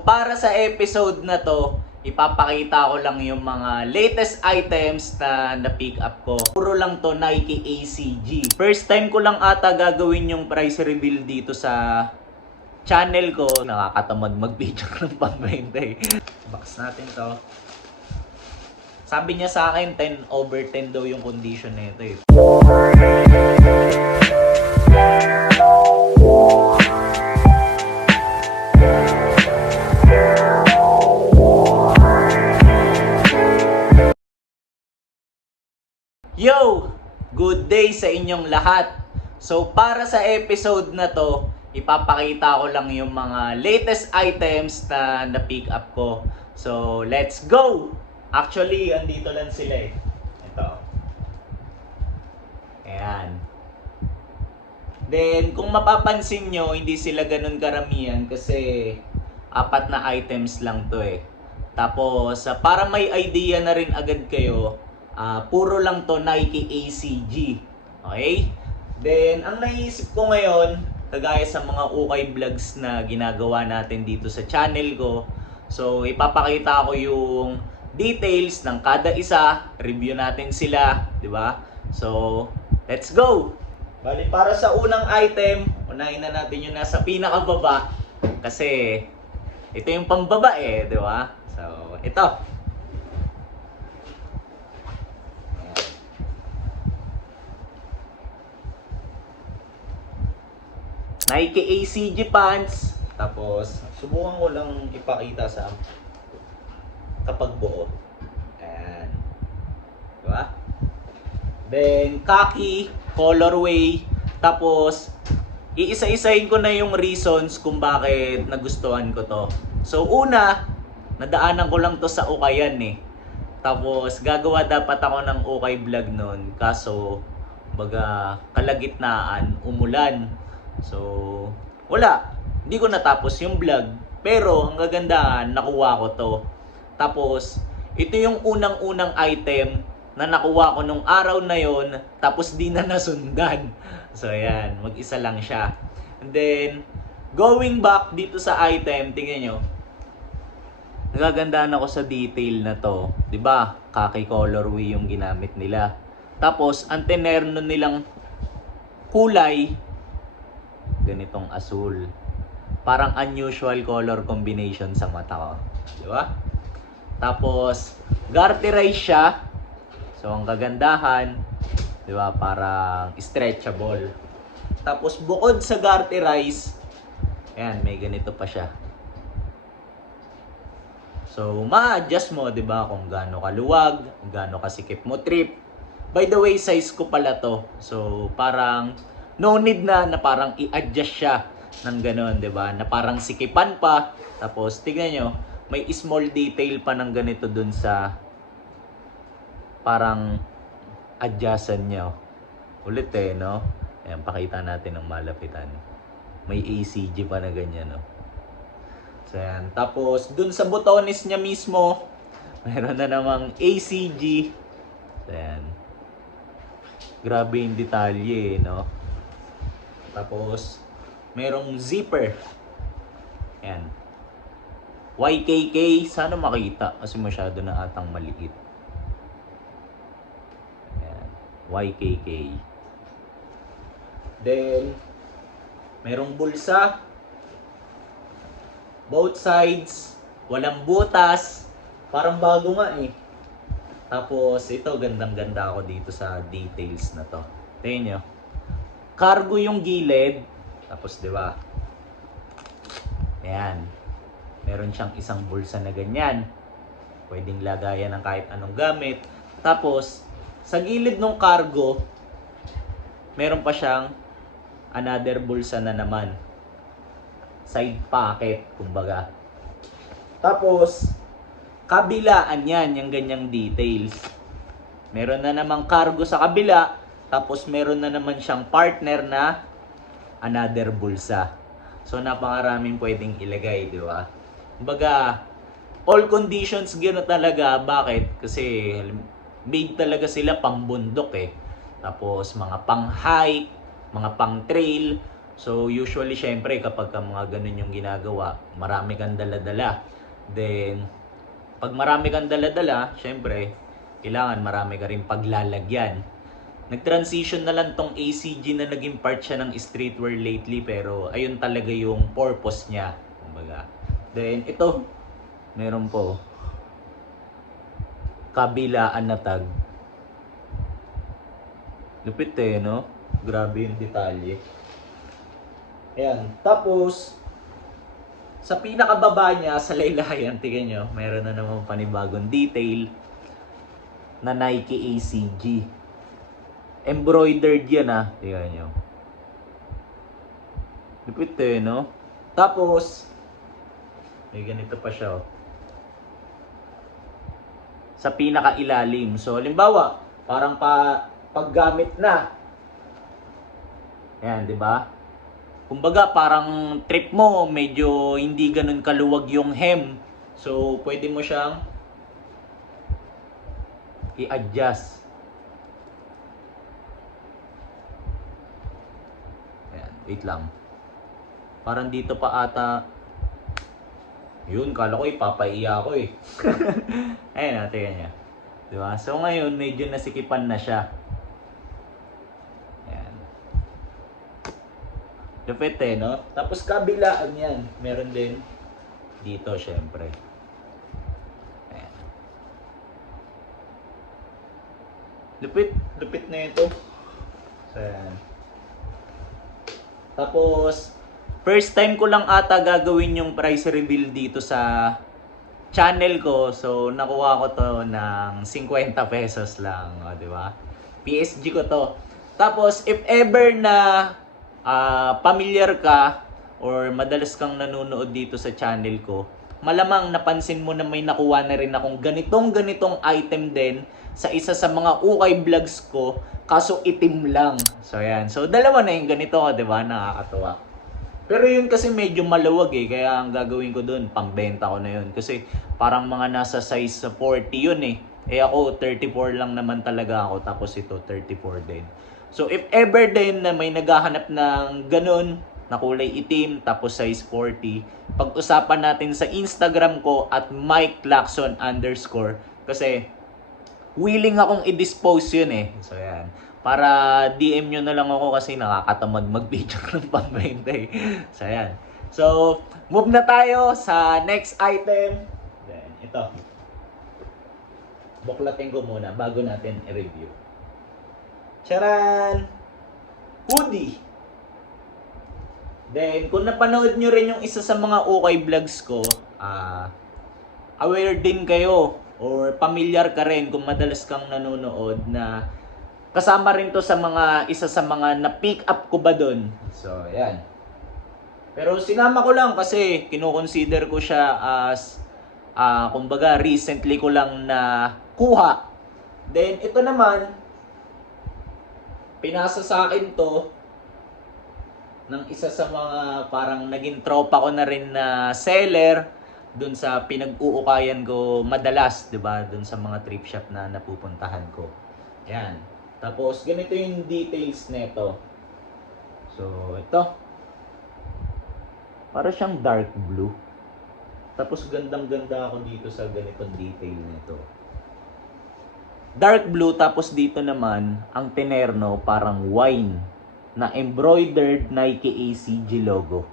Para sa episode na to, ipapakita ko lang yung mga latest items na na-pick up ko. Puro lang to Nike ACG. First time ko lang ata gagawin yung price reveal dito sa channel ko. Nakakatamad mag-picture ng pang-20. Box natin to. Sabi niya sa akin 10/10 daw yung condition nito eh. Yo! Good day sa inyong lahat. So para sa episode na to, ipapakita ko lang yung mga latest items na na-pick up ko. So let's go! Actually, andito lang sila eh. Ito. Ayan. Then, kung mapapansin nyo, hindi sila ganun karamihan kasi 4 na items lang to eh. Tapos, para may idea na rin agad kayo, puro lang to Nike ACG. Okay? Then, ang naisip ko ngayon, kagaya sa mga ukay vlogs na ginagawa natin dito sa channel ko, so ipapakita ko yung details ng kada isa, review natin sila, di ba? So, let's go! Bali, para sa unang item, unahin na natin yung nasa pinakababa kasi ito yung pambaba eh, di ba? So, ito. Nike ACG pants. Tapos, subukan ko lang ipakita sa kapag buo. Ayan. Diba? Then, khaki, colorway. Tapos, iisa-isahin ko na yung reasons kung bakit nagustuhan ko to. So, una, nadaanan ko lang to sa ukayan eh. Tapos, gagawa dapat ako ng ukay vlog nun. Kaso, baga, kalagitnaan, umulan. So, wala. Hindi ko natapos yung vlog. Pero, ang gagandahan, nakuha ko to. Tapos, ito yung unang-unang item na nakuha ko nung araw na yon. Tapos, di na nasundan. So, ayan. Mag-isa lang siya. And then, going back dito sa item, tingnan nyo. Nagagandahan ako sa detail na to. 'Di ba? Khaki colorway yung ginamit nila. Tapos, ang tinerno nilang kulay, ganitong asul. Parang unusual color combination sa mata ko. Di ba? Tapos, garterize siya. So, ang kagandahan, di ba? Parang stretchable. Tapos, bukod sa garterize, ayan, may ganito pa siya. So, ma-adjust mo, di ba? Kung gaano kaluwag, gaano kasikip mo trip. By the way, size ko pala to. So, parang no need na parang i-adjust siya ng gano'n, di ba? Na parang sikipan pa. Tapos, tignan nyo, may small detail pa ng ganito dun sa parang adjustan nyo. Ulit eh, no? Ayan, pakita natin ng malapitan. May ACG pa na ganyan, no? So, ayan. Tapos, dun sa botones niya mismo, meron na namang ACG. So, ayan. Grabe yung detalye, no? Tapos, merong zipper. Ayan. YKK. Sana makita kasi masyado na atang maliit. Ayan. YKK. Then, merong bulsa. Both sides. Walang butas. Parang bago nga eh. Tapos, ito, gandang-ganda ako dito sa details na to. Tingnan nyo. Cargo yung gilid. Tapos, di ba? Ayan. Meron siyang isang bulsa na ganyan. Pwedeng lagayan ng kahit anong gamit. Tapos, sa gilid ng cargo, meron pa siyang another bulsa na naman. Side pocket, kumbaga. Tapos, kabilaan yan, yung ganyang details. Meron na namang cargo sa kabila. Tapos meron na naman siyang partner na another bulsa. So napakaraming pwedeng ilagay, di ba? Kumbaga, all conditions gano'n talaga. Bakit? Kasi made talaga sila pambundok eh. Tapos mga pang hike, mga pang trail. So usually syempre kapag ka mga ganun yung ginagawa, marami kang dala-dala. Then pag marami kang dala-dala, syempre kailangan marami ka rin paglalagyan. Nag-transition na lang tong ACG na naging part siya ng streetwear lately, pero ayun talaga yung purpose niya, kumbaga. Then ito, meron po kabilaan na tag. Lupit eh, no? Grabe yung detalye. Ayan. Tapos, sa pinakababa niya, sa laylayan, tingnan nyo, meron na naman panibagong detail na Nike ACG. Embroidered yan ah. Tingnan nyo. Lupit eh, no? Tapos, may ganito pa siya oh. Sa pinakailalim. So, halimbawa, parang paggamit na. Ayan, di ba? Kumbaga, parang trip mo, medyo hindi ganun kaluwag yung hem. So, pwede mo siyang i-adjust. Ayan, wait lang. Parang dito pa ata. Yun, kala ko ipapaiya ako eh. Ayun natin ganyan. Diba? So ngayon, medyo nasikipan na siya. Ayan. Lupit eh, no? Tapos kabilaan yan. Meron din dito, syempre. Ayan. Lupit. Lupit na ito. So, ayan. Tapos, first time ko lang ata gagawin yung price reveal dito sa channel ko. So, nakuha ko to ng 50 pesos lang. O, di ba? PSG ko to. Tapos, if ever na familiar ka or madalas kang nanonood dito sa channel ko, malamang napansin mo na may nakuha na rin akong ganitong item din sa isa sa mga ukay vlogs ko, kaso itim lang. So, ayan. So, dalawa na yung ganito, di ba? Nakakatuwa. Pero yun kasi medyo maluwag eh, kaya ang gagawin ko doon, pambenta ko na yun. Kasi parang mga nasa size 40 yun eh. Eh ako, 34 lang naman talaga ako, tapos ito, 34 din. So if ever din na may naghahanap ng ganun, na kulay itim, tapos size 40, pag-usapan natin sa Instagram ko at @MikeLacson_. Kasi willing akong i-dispose yun eh. So yan. Para DM nyo na lang ako kasi nakakatamad mag-video ng pambenta eh. So, ayan. So, move na tayo sa next item. Then, ito. Buklatin ko muna bago natin i-review. Charan! Hoodie! Then, kung napanood nyo rin yung isa sa mga ukay vlogs ko, aware din kayo or familiar ka rin kung madalas kang nanonood na kasama rin to sa mga isa sa mga na-pick up ko ba doon. So, ayan. Pero sinama ko lang kasi kino-consider ko siya as kumbaga recently ko lang na kuha. Then ito naman pinasa sa akin to ng isa sa mga parang naging tropa ko na rin na seller doon sa pinag-uukayan ko madalas, 'di ba? Doon sa mga thrift shop na napupuntahan ko. Ayan. Tapos, ganito yung details nito. So, ito. Para siyang dark blue. Tapos, gandang-ganda ako dito sa ganitong detail nito. Dark blue, tapos dito naman, ang tinerno, parang wine na embroidered Nike ACG logo.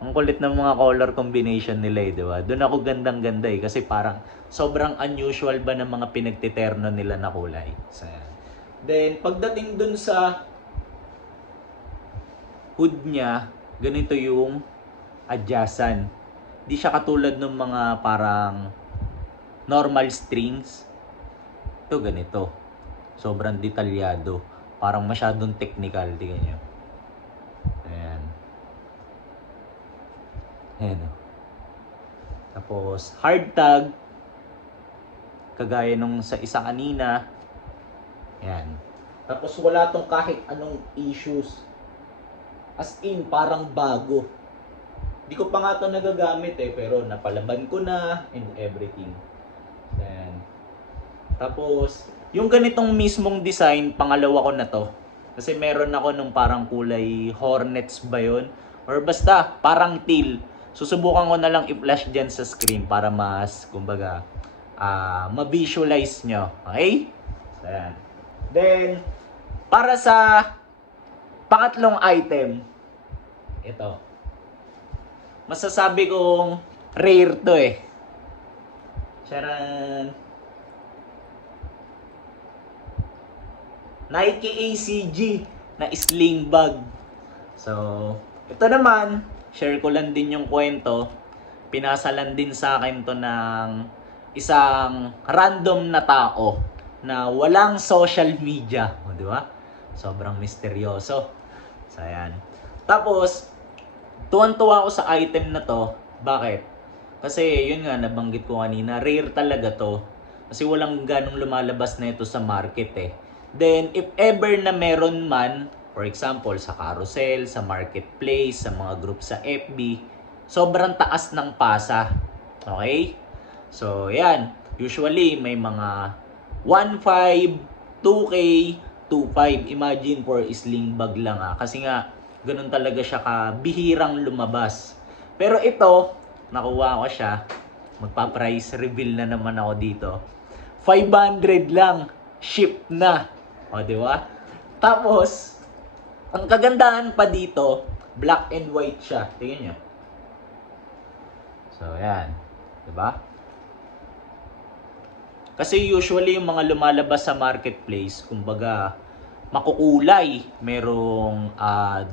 Ang kulit ng mga color combination nila eh, di ba? Doon ako gandang-ganda eh, kasi parang sobrang unusual ba ng mga pinagtiterno nila na kulay. So, then, pagdating dun sa hood niya, ganito yung adjasan. Di siya katulad ng mga parang normal strings. Ito ganito. Sobrang detalyado. Parang masyadong technical. Tingnan nyo. Ayan. Ayan o. Tapos, hard tag. Kagaya nung sa isa kanina. Ayan. Tapos, wala tong kahit anong issues. As in, parang bago. Di ko pa nga ito nagagamit eh. Pero napalaban ko na and everything. Ayan. Tapos, yung ganitong mismong design, pangalawa ko na to. Kasi meron ako nung parang kulay Hornets ba yun? Or basta, parang teal. Susubukan ko na lang i-flash dyan sa screen para mas, kumbaga, ma-visualize nyo. Okay? So, yan. Then, para sa pangatlong item, ito. Masasabi kong rare to eh. Charan! Nike ACG na sling bag. So, ito naman, share ko lang din yung kwento. Pinasa lang din sa akin to ng isang random na tao na walang social media. O, di ba? Sobrang misteryoso. So, ayan. Tapos, tuwan-tuwa ako sa item na to. Bakit? Kasi, yun nga, nabanggit ko kanina, rare talaga to. Kasi walang ganong lumalabas na ito sa market eh. Then, if ever na meron man, for example, sa carousel, sa marketplace, sa mga group sa FB, sobrang taas ng pasa. Okay? So, yan. Usually, may mga 1.5, 2K, 2.5. Imagine for sling bag lang Kasi nga, ganun talaga siya kabihirang lumabas. Pero ito, nakuha ko siya. Magpa-price reveal na naman ako dito. 500 lang. Ship na. O, di ba? Tapos, ang kagandahan pa dito, black and white siya. Tingnan nyo. So, yan. Di ba? Kasi usually yung mga lumalabas sa marketplace, kumbaga, makukulay. Merong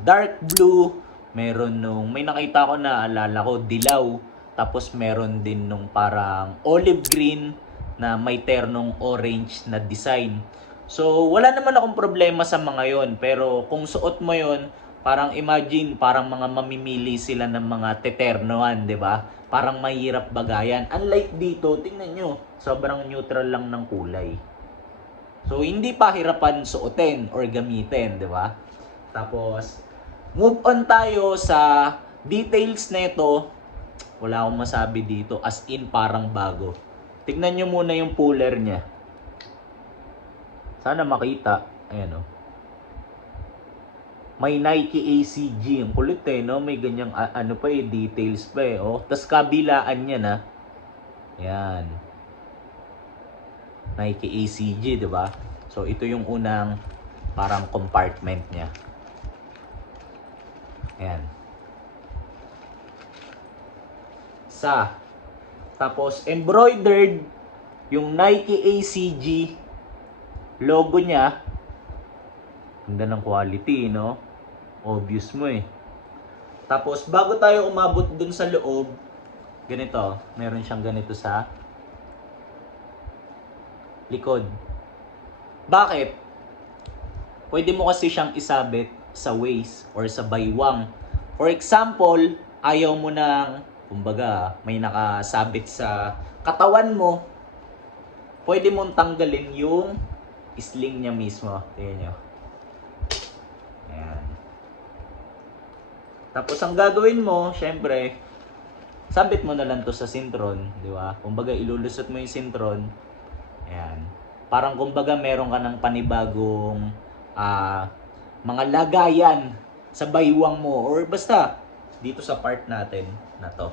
dark blue, meron nung, may nakita ko na, alala ko, dilaw. Tapos meron din nung parang olive green na may ternong orange na design. So, wala naman akong problema sa mga yon. Pero kung suot mo yon, parang imagine, parang mga mamimili sila ng mga teternoan, di ba? Parang mahirap bagayan. Unlike dito, tingnan nyo, sobrang neutral lang ng kulay. So, hindi pa hirapan suotin or gamitin, di ba? Tapos, move on tayo sa details nito. Wala akong masabi dito, as in parang bago. Tignan nyo muna yung puller niya. Sana makita. Ayan o. May Nike ACG. Ang kulit eh, no? May ganyang, ano pa eh, details pa eh. Oh. Tapos kabilaan niya na. Ayan. Nike ACG, di ba? So, ito yung unang parang compartment niya. Ayan. Tapos, embroidered yung Nike ACG logo niya. Ganda ng quality, no? Obvious mo eh. Tapos, bago tayo umabot dun sa loob, ganito. Meron siyang ganito sa likod. Bakit? Pwede mo kasi siyang isabit sa waist or sa baywang. For example, ayaw mo ng, kumbaga, may nakasabit sa katawan mo, pwede mong tanggalin yung sling niya mismo. Tingnan nyo. Ayan. Tapos ang gagawin mo, syempre, sabit mo na lang to sa sintron, di ba? Kumbaga ilulusot mo yung sintron. Ayan. Parang kumbaga meron ka ng panibagong mga lagayan sa baywang mo or basta dito sa part natin na to.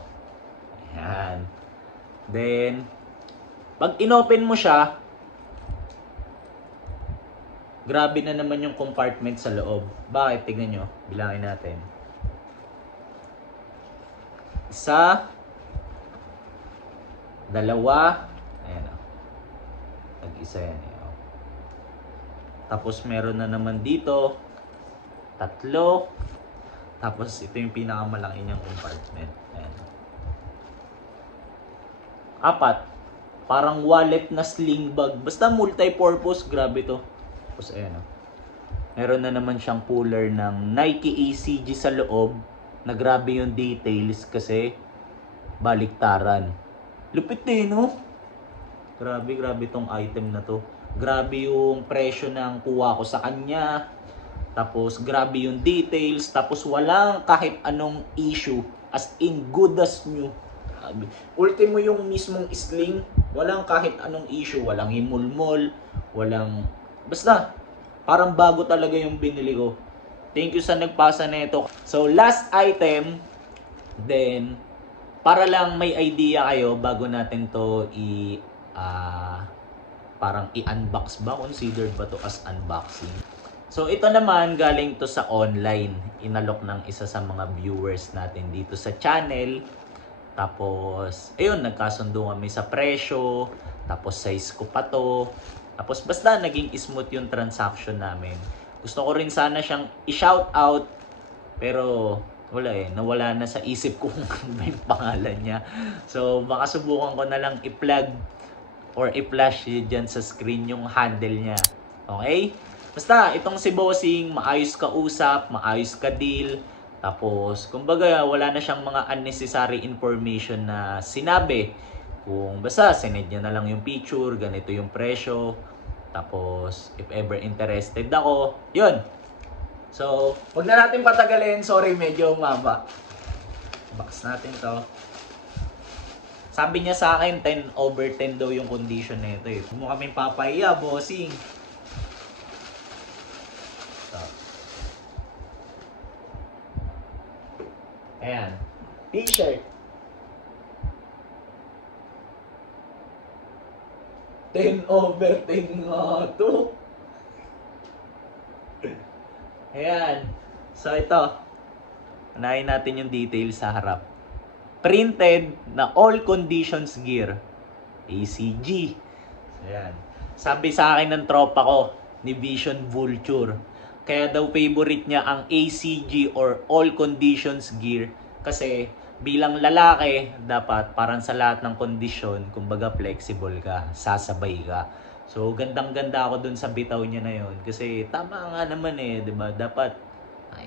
Ayan. Then, pag inopen mo siya, grabe na naman yung compartment sa loob. Bakit? Tignan nyo. Bilangin natin. 1, 2. Ayan o. Tag-isa yan. Tapos meron na naman dito. 3. Tapos ito yung pinakamalaki niyang compartment. Ayan. 4. Parang wallet na sling bag. Basta multi-purpose. Grabe to. Tapos ayan o. Meron na naman siyang puller ng Nike ACG sa loob. Na grabe yung details kasi baliktaran. Lupit eh, no? Grabe tong item na to. Grabe yung presyo ng kuha ko sa kanya. Tapos grabe yung details. Tapos walang kahit anong issue. As in good as new. Ultimo yung mismong sling. Walang kahit anong issue. Walang himulmol. Walang... Basta, Parang bago talaga yung binili ko. Thank you sa nagpasa nito. So, last item, then, para lang may idea kayo bago natin to parang i-unbox ba? Considered ba to as unboxing? So, ito naman galing to sa online. Inalok ng isa sa mga viewers natin dito sa channel. Tapos, ayun, nagkasundo kami sa presyo. Tapos, size ko pa to. Tapos, basta naging smooth yung transaction namin. Gusto ko rin sana siyang i-shout out. Pero, wala nawala na sa isip ko kung ano yung pangalan niya. So, baka subukan ko na lang i-plug or i-flash dyan sa screen yung handle niya. Okay? Basta, itong si Bossing, maayos ka usap, maayos ka deal. Tapos, kumbaga, wala na siyang mga unnecessary information na sinabi. Kung basta, sinend niya na lang yung picture, ganito yung presyo. Tapos, if ever interested ako, yun. So, wag na natin patagalin. Sorry, medyo umaba. Box natin to. Sabi niya sa akin, 10/10 daw yung condition nito eh. Huwag mo kaming papahiya, Bossing. So. Ayan. T-shirt. 10/10 nga to. Ayan. So, ito. Unahin natin yung details sa harap. Printed na all conditions gear. ACG. Ayan. Sabi sa akin ng tropa ko, ni Vision Vulture. Kaya daw favorite niya ang ACG or all conditions gear. Kasi bilang lalaki, dapat parang sa lahat ng kondisyon, kumbaga flexible ka, sasabay ka. So, gandang-ganda ako dun sa bitaw niya na yun. Kasi tama nga naman eh, di ba? Dapat,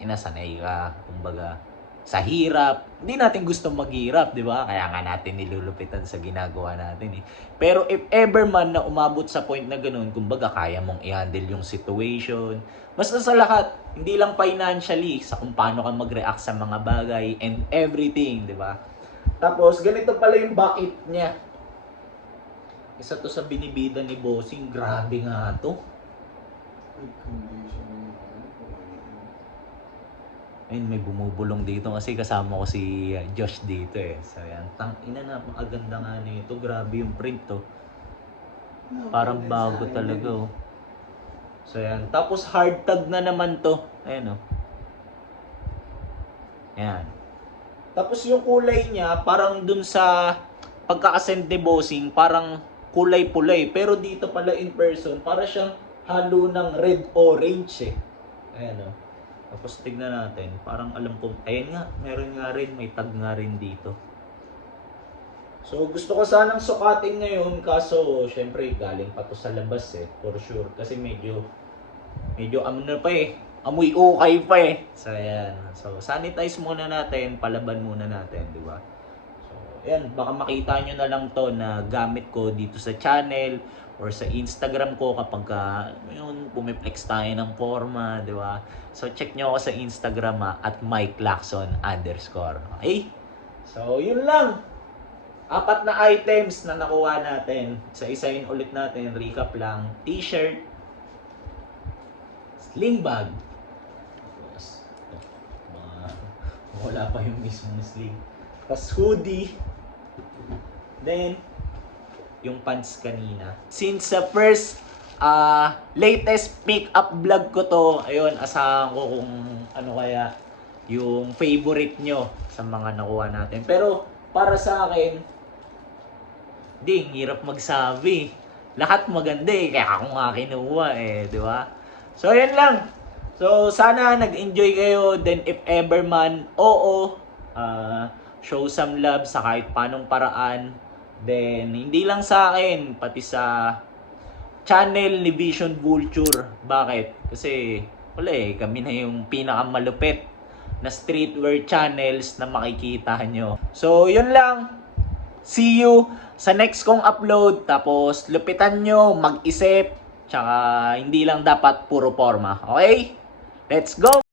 nasanay ka, kumbaga, sa hirap. Hindi natin gusto maghirap, di ba? Kaya nga natin nilulupitan sa ginagawa natin eh. Pero if ever man na umabot sa point na ganun, kumbaga, kaya mong i-handle yung situation. Basta sa lahat, hindi lang financially, sa kung paano ka mag-react sa mga bagay and everything, di ba? Tapos, ganito pala yung bucket niya. Isa to sa binibida ni Bossing. Grabe nga to. Ayun, may bumubulong dito kasi kasama ko si Josh dito eh. So yan, tangina na, makaganda nga nito. Grabe yung print to. Parang bago talaga oh. So yan, tapos hard tag na naman to. Ayan oh. Ayan. Tapos yung kulay niya, parang dun sa pagkakasend ni Bossing, parang kulay-pulay. Pero dito pala in person, para siyang halo ng red-orange eh. Ayan oh. Tapos tignan natin, parang alam ko, ayun nga, meron nga rin, may tag nga rin dito. So gusto ko sanang sukatin ngayon, kaso syempre galing pa to sa labas eh, for sure. Kasi medyo ano pa eh, amoy ukay pa eh. So ayan, so sanitize muna natin, palaban muna natin, di ba? So ayan, baka makita nyo na lang to na gamit ko dito sa channel or sa Instagram ko kapag yun, pumiplex tayo ng forma, di ba? So, check nyo ako sa Instagram at MikeLacson_. Okay? So, yun lang. 4 na items na nakuha natin. Isa-isahin ulit natin. Recap lang. T-shirt. Sling bag. Tapos, wala pa yung mismong sling. Tapos, hoodie. Then, yung pants kanina. Since sa first latest pick up vlog ko to, ayun, asahan ko kung ano kaya yung favorite nyo sa mga nakuha natin. Pero para sa akin, ding hirap magsabi. Lahat maganda eh, kaya ako nga kinuha eh, di ba? So ayun lang. So sana nag-enjoy kayo. Then if ever man, show some love sa kahit panong paraan. Then, hindi lang sa akin, pati sa channel ni Vision Vulture. Bakit? Kasi, wala eh, kami na yung pinakamalupit na streetwear channels na makikita nyo. So, yun lang. See you sa next kong upload. Tapos, lupitan nyo, mag-isip. Tsaka, hindi lang dapat puro forma. Okay? Let's go!